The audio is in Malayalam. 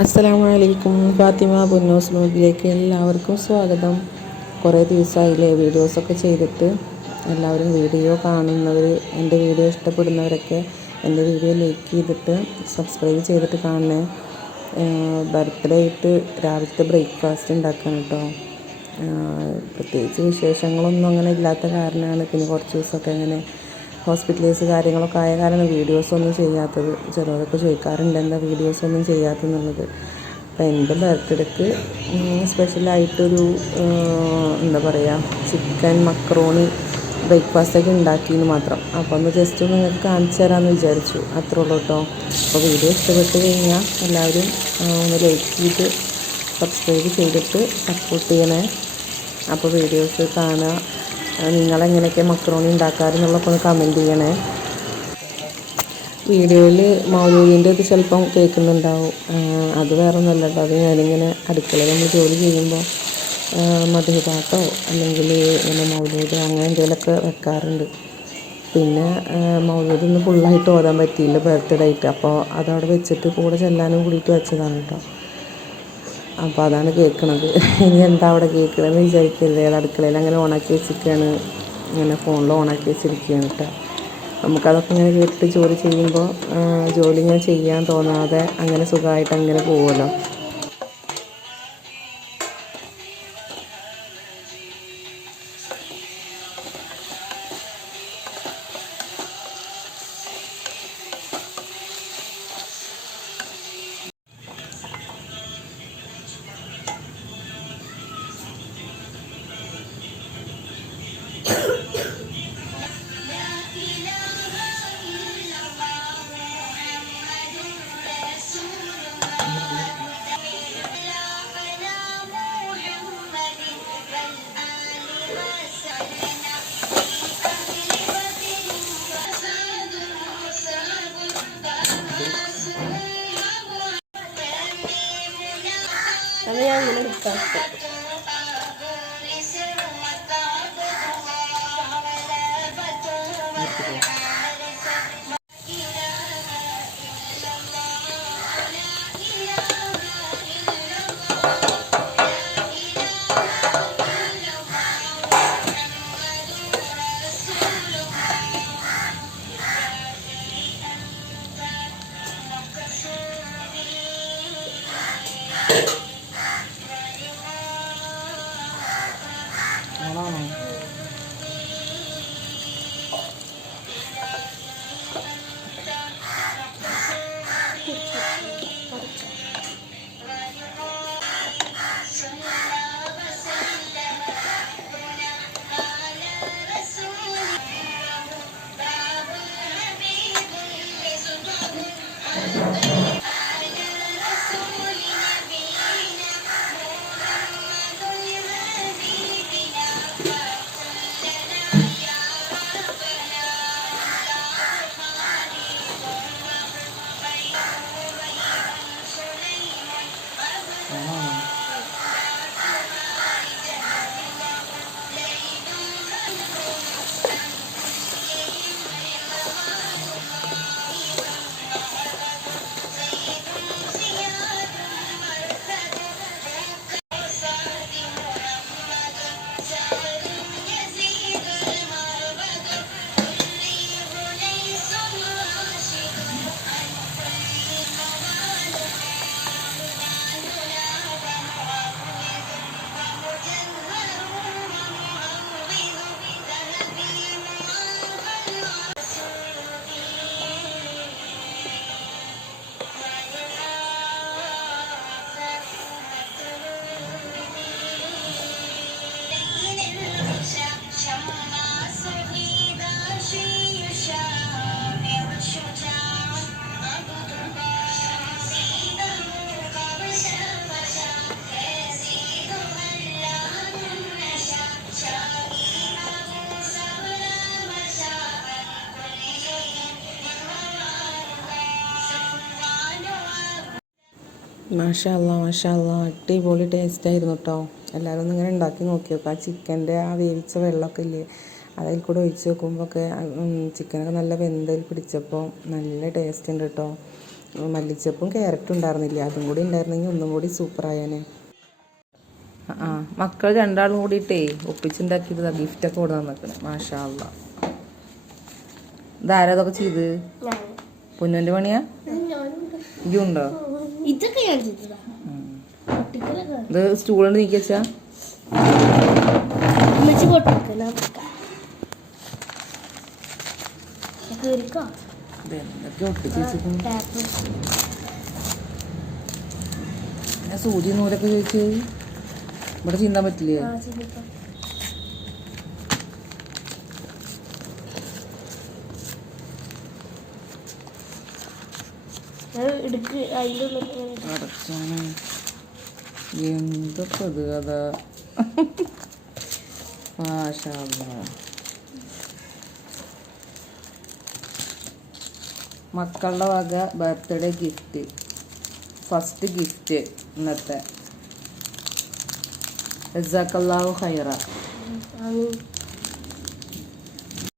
അസ്സലാമലൈക്കും. ഫാത്തിമ പുന്നൂസ് വ്ലോഗിലേക്ക് എല്ലാവർക്കും സ്വാഗതം. കുറേ ദിവസമായില്ലേ വീഡിയോസൊക്കെ ചെയ്തിട്ട്. എല്ലാവരും വീഡിയോ കാണുന്നവർ, എൻ്റെ വീഡിയോ ഇഷ്ടപ്പെടുന്നവരൊക്കെ എൻ്റെ വീഡിയോ ലൈക്ക് ചെയ്തിട്ട് സബ്സ്ക്രൈബ് ചെയ്തിട്ട് കാണണേ. ബർത്ത്ഡേ ആയിട്ട് രാവിലത്തെ ബ്രേക്ക്ഫാസ്റ്റ് ഉണ്ടാക്കണം കേട്ടോ. പ്രത്യേകിച്ച് വിശേഷങ്ങളൊന്നും അങ്ങനെ ഇല്ലാത്ത കാരണമാണ്. പിന്നെ കുറച്ച് ദിവസമൊക്കെ അങ്ങനെ ഹോസ്പിറ്റലൈസ് കാര്യങ്ങളൊക്കെ ആയ കാരണം വീഡിയോസൊന്നും ചെയ്യാത്തത്. ചിലവരൊക്കെ ചോദിക്കാറുണ്ട് എന്താ വീഡിയോസൊന്നും ചെയ്യാത്തെന്നുള്ളത്. അപ്പോൾ എൻ്റെ ബർത്ത്ഡേക്ക് സ്പെഷ്യലായിട്ടൊരു എന്താ പറയുക, ചിക്കൻ മക്രോണി ബ്രേക്ക്ഫാസ്റ്റൊക്കെ ഉണ്ടാക്കിയെന്ന് മാത്രം. അപ്പോൾ ഒന്ന് ജസ്റ്റ് ഒന്ന് നിങ്ങൾക്ക് കാണിച്ചു തരാമെന്ന് വിചാരിച്ചു. അത്രേ ഉള്ളൂ കേട്ടോ. അപ്പോൾ വീഡിയോ ഇഷ്ടപ്പെട്ട് കഴിഞ്ഞാൽ എല്ലാവരും ഒന്ന് ലൈക്ക് ചെയ്ത് സബ്സ്ക്രൈബ് ചെയ്തിട്ട് സപ്പോർട്ട് ചെയ്യണേ. അപ്പോൾ വീഡിയോസ് കാണുക. നിങ്ങളെങ്ങനെയൊക്കെ മക്രോണി ഉണ്ടാക്കാറെന്നുള്ളതൊക്കെ ഒന്ന് കമൻറ്റ് ചെയ്യണേ. വീഡിയോയിൽ മൗലൂദിൻ്റെ ഇത് ചിലപ്പം കേൾക്കുന്നുണ്ടാവും. അത് വേറെ ഒന്നുമല്ല കേട്ടോ. അത് ഞാനിങ്ങനെ അടുക്കളയിൽ നമ്മൾ ജോലി ചെയ്യുമ്പോൾ മധുര പാട്ടോ അല്ലെങ്കിൽ ഇങ്ങനെ മൗലൂദ് അങ്ങനെ എന്തെങ്കിലുമൊക്കെ വെക്കാറുണ്ട്. പിന്നെ മൗലൂദ് ഇന്ന് ഫുള്ളായിട്ട് ഓതാൻ പറ്റിയില്ല ബർത്ത്ഡേ ആയിട്ട്. അപ്പോൾ അതവിടെ വെച്ചിട്ട് കൂടെ ചെല്ലാനും കൂടിയിട്ട് വെച്ചതാണ് കേട്ടോ. അപ്പോൾ അതാണ് കേൾക്കണത്. ഇനി എന്താ അവിടെ കേൾക്കണമെന്ന് വിചാരിക്കരുത്. അത് അടുക്കളയിൽ അങ്ങനെ ഓണാക്കി വെച്ചിരിക്കുകയാണ്, ഇങ്ങനെ ഫോണിൽ ഓണാക്കി വെച്ചിരിക്കുകയാണ് കേട്ടോ. നമുക്കതൊക്കെ ഇങ്ങനെ കേട്ടിട്ട് ജോലി ചെയ്യുമ്പോൾ ജോലി ഇങ്ങനെ ചെയ്യാൻ തോന്നാതെ അങ്ങനെ സുഖമായിട്ട് അങ്ങനെ പോകുമല്ലോ. അത് ഞാൻ ഇങ്ങനെ എടുക്കാം. മാഷാ അല്ലാ മാഷാ അല്ലാ, അടിപൊളി ടേസ്റ്റായിരുന്നു കേട്ടോ. എല്ലാവരും ഒന്ന് ഇങ്ങനെ ഉണ്ടാക്കി നോക്കി നോക്കുക. ആ ചിക്കൻ്റെ ആ വേവിച്ച വെള്ളമൊക്കെ ഇല്ലേ, അതിൽ കൂടെ ഒഴിച്ച് വെക്കുമ്പോഴൊക്കെ ചിക്കനൊക്കെ നല്ല വെന്തയിൽ പിടിച്ചപ്പോൾ നല്ല ടേസ്റ്റ് ഉണ്ട് കേട്ടോ. മല്ലിച്ചപ്പും ക്യാരറ്റും ഉണ്ടായിരുന്നില്ല, അതും കൂടി ഉണ്ടായിരുന്നെങ്കിൽ ഒന്നും കൂടി സൂപ്പറായാനെ. ആ മക്കൾ രണ്ടാളും കൂടിയിട്ടേ ഒപ്പിച്ചുണ്ടാക്കിയിട്ട് ഗിഫ്റ്റൊക്കെ കൊടുക്കാൻ നിൽക്കണേ. മാഷാ അല്ലാ. ഇതാരാ അതൊക്കെ ചെയ്ത്? പൊന്നുവിൻ്റെ പണിയാ? ഇതുണ്ടോ? ഇത് സ്റ്റൂളുണ്ട് നീക്കിച്ചാ സൂചി നൂലൊക്കെ ചോദിച്ചു. ഇവിടെ ചീന്താൻ പറ്റില്ലേ? എന്തൊക്കെ ഇത് കഥ. മാഷാ അല്ലാ. മക്കളുടെ വക ബർത്ത്ഡേ ഗിഫ്റ്റ്, ഫസ്റ്റ് ഗിഫ്റ്റ് ഇന്നത്തെ. ജസാക്കല്ലാഹു ഖൈറ.